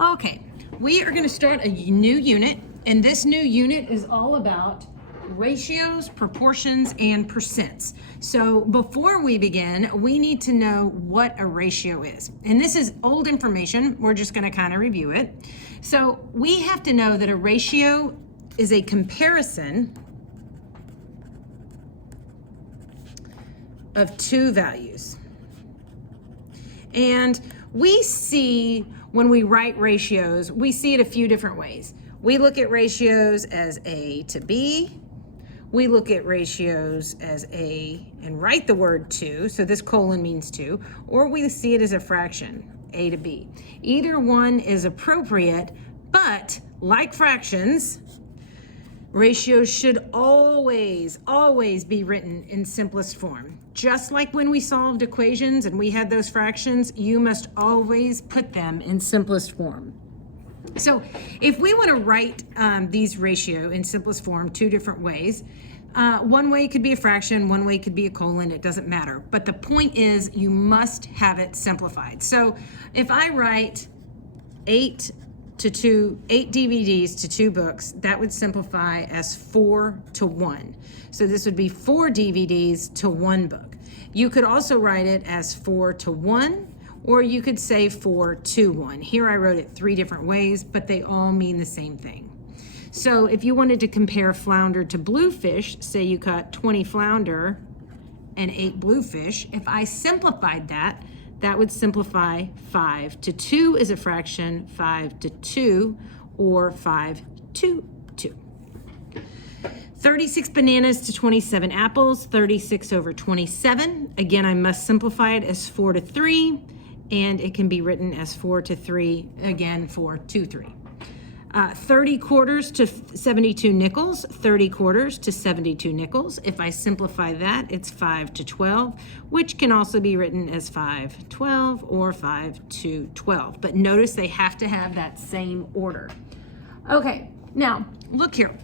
Okay, we are going to start a new unit, and this new unit is all about ratios, proportions, and percents. So before we begin, we need to know what a ratio is. And this is old information. We're just going to kind of review it. So we have to know that a ratio is a comparison of two values. And we see, when we write ratios, we see it a few different ways. We look at ratios as A to B. We look at ratios as A and write the word 2, so this colon means 2, or we see it as a fraction, A to B. Either one is appropriate, but like fractions, ratios should always be written in simplest form. Just like when we solved equations and we had those fractions, you must always put them in simplest form. So if we want to write these ratio in simplest form two different ways, one way could be a fraction, one way could be a colon, it doesn't matter. But the point is you must have it simplified. So if I write 8 DVDs to 2 books, that would simplify as 4 to 1. So this would be 4 DVDs to 1 book. You could also write it as 4 to 1, or you could say 4 to 1. Here I wrote it 3 different ways, but they all mean the same thing. So if you wanted to compare flounder to bluefish, say you cut 20 flounder and 8 bluefish, if I simplified that, that would simplify 5 to 2 is a fraction, 5 to 2, or 5 to 2. 36 bananas to 27 apples, 36 over 27. Again, I must simplify it as 4 to 3, and it can be written as 4 to 3, again, 4 to 3. 30 quarters to 72 nickels, 30 quarters to 72 nickels. If I simplify that, it's 5 to 12, which can also be written as 5 12 or 5 to 12. But notice they have to have that same order. Okay, now look here.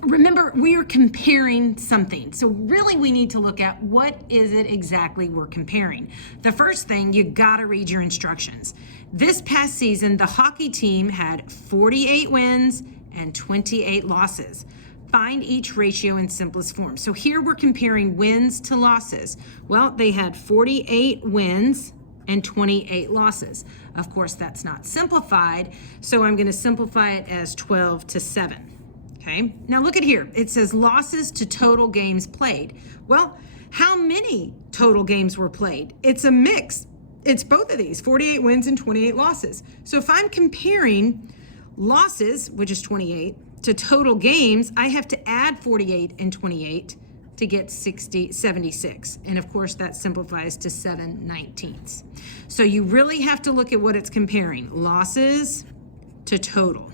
Remember, we are comparing something. So really we need to look at what is it exactly we're comparing. The first thing, you gotta read your instructions. This past season, the hockey team had 48 wins and 28 losses. Find each ratio in simplest form. So here we're comparing wins to losses. Well, they had 48 wins and 28 losses. Of course, that's not simplified, so I'm gonna simplify it as 12 to 7. Okay, now look at here. It says losses to total games played. Well, how many total games were played? It's a mix. It's both of these, 48 wins and 28 losses. So if I'm comparing losses, which is 28, to total games, I have to add 48 and 28 to get 76. And of course, that simplifies to 7/19. So you really have to look at what it's comparing, losses to total.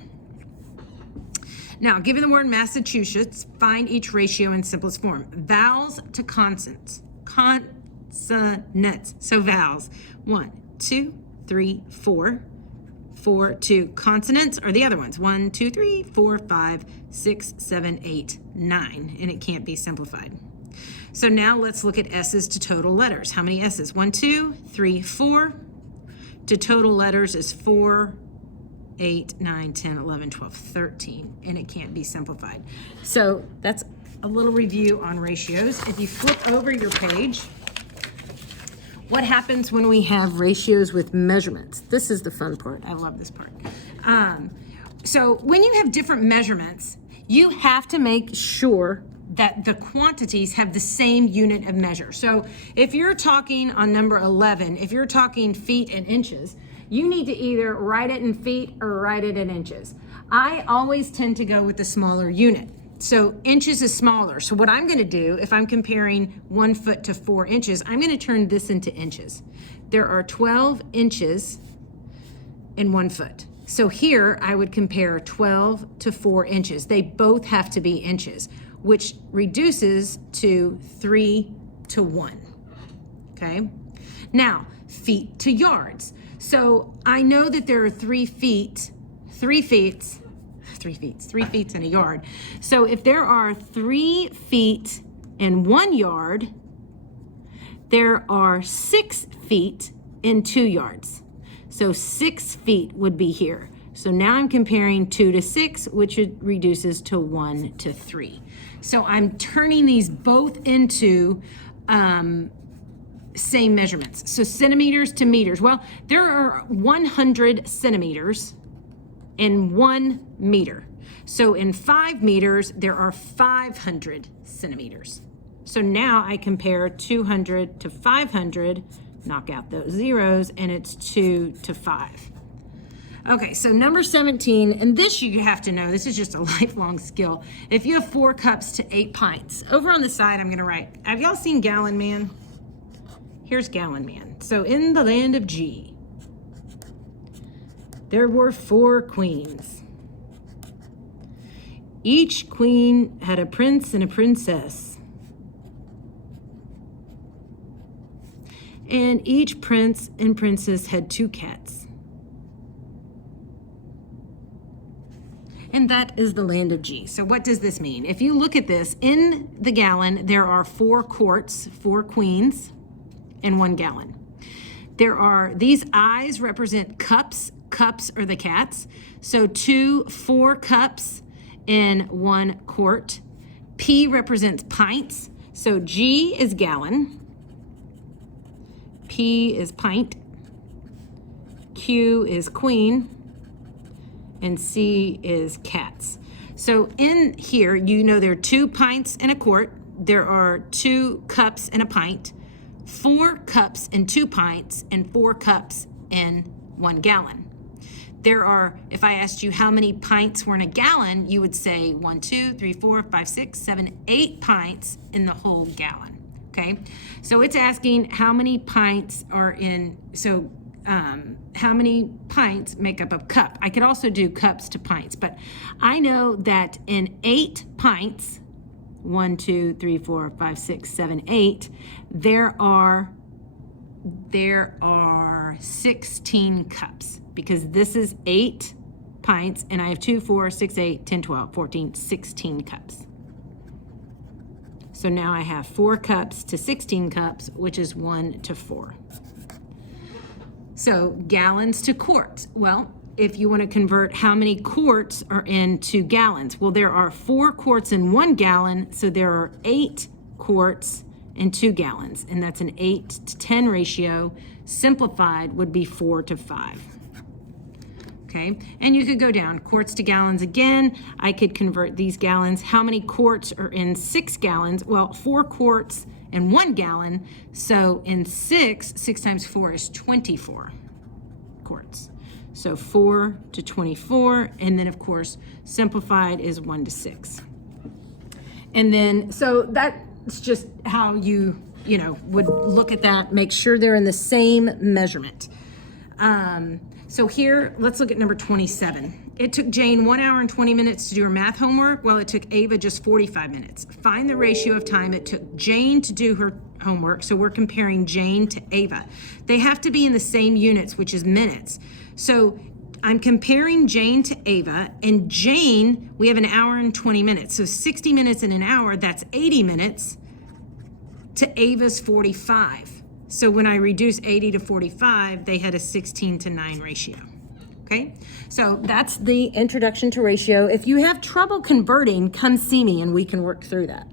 Now, given the word Massachusetts, find each ratio in simplest form. Vowels to consonants. Consonants. So vowels. 1, 2, 3, 4. 4 to consonants are the other ones. 1, 2, 3, 4, 5, 6, 7, 8, 9. And it can't be simplified. So now let's look at S's to total letters. How many S's? 1, 2, 3, 4. To total letters is 4, 8, 9, 10, 11, 12, 13, and it can't be simplified. So that's a little review on ratios. If you flip over your page, what happens when we have ratios with measurements? This is the fun part. I love this part. So when you have different measurements, you have to make sure that the quantities have the same unit of measure. So if you're talking on number 11, if you're talking feet and inches, you need to either write it in feet or write it in inches. I always tend to go with the smaller unit. So inches is smaller. So what I'm gonna do, if I'm comparing 1 foot to 4 inches, I'm gonna turn this into inches. There are 12 inches in 1 foot. So here I would compare 12 to 4 inches. They both have to be inches, which reduces to 3 to 1, okay? Now, feet to yards. So I know that there are 3 feet in a yard. So if there are 3 feet in 1 yard, there are 6 feet in 2 yards. So 6 feet would be here. So now I'm comparing 2 to 6, which reduces to 1 to 3. So I'm turning these both into same measurements. So centimeters to meters. Well, there are 100 centimeters in 1 meter. So in 5 meters, there are 500 centimeters. So now I compare 200 to 500, knock out those zeros, and it's 2 to 5. Okay, so number 17, and this you have to know, this is just a lifelong skill. If you have 4 cups to 8 pints, over on the side I'm gonna write, have y'all seen Gallon Man? Here's Gallon Man. So in the land of G, there were 4 queens. Each queen had a prince and a princess. And each prince and princess had 2 cats. And that is the land of G. So what does this mean? If you look at this, in the gallon, there are 4 quarts, 4 queens, and 1 gallon. These I's represent cups. Cups are the cats. So 4 cups in 1 quart. P represents pints. So G is gallon. P is pint. Q is queen. And C is cats. So in here, you know there are 2 pints and a quart. There are 2 cups and a pint, 4 cups and 2 pints, and 4 cups in 1 gallon. If I asked you how many pints were in a gallon, you would say 1, 2, 3, 4, 5, 6, 7, 8 pints in the whole gallon, okay? So it's asking how many pints are in, how many pints make up a cup. I could also do cups to pints, but I know that in 8 pints, 1, 2, 3, 4, 5, 6, 7, 8, there are 16 cups, because this is 8 pints and I have 2, 4, 6, 8, 10, 12, 14, 16 cups. So now I have 4 cups to 16 cups, which is 1 to 4. So gallons to quarts. Well, if you want to convert how many quarts are into gallons, well, there are 4 quarts in 1 gallon, so there are 8 quarts in 2 gallons, and that's an 8 to 10 ratio. Simplified would be 4 to 5. Okay, and you could go down quarts to gallons again. I could convert these gallons. How many quarts are in 6 gallons? Well, 4 quarts in 1 gallon. So in 6 times 4 is 24 quarts. So 4 to 24, and then of course, simplified is 1 to 6. And then, so that's just how you would look at that, make sure they're in the same measurement. So here, let's look at number 27. It took Jane 1 hour and 20 minutes to do her math homework, while it took Ava just 45 minutes. Find the ratio of time it took Jane to do her homework. So we're comparing Jane to Ava. They have to be in the same units, which is minutes. So I'm comparing Jane to Ava, and Jane, we have 1 hour and 20 minutes. So 60 minutes in an hour, that's 80 minutes, to Ava's 45. So when I reduce 80 to 45, they had a 16 to 9 ratio. Okay, so that's the introduction to ratio. If you have trouble converting, come see me and we can work through that.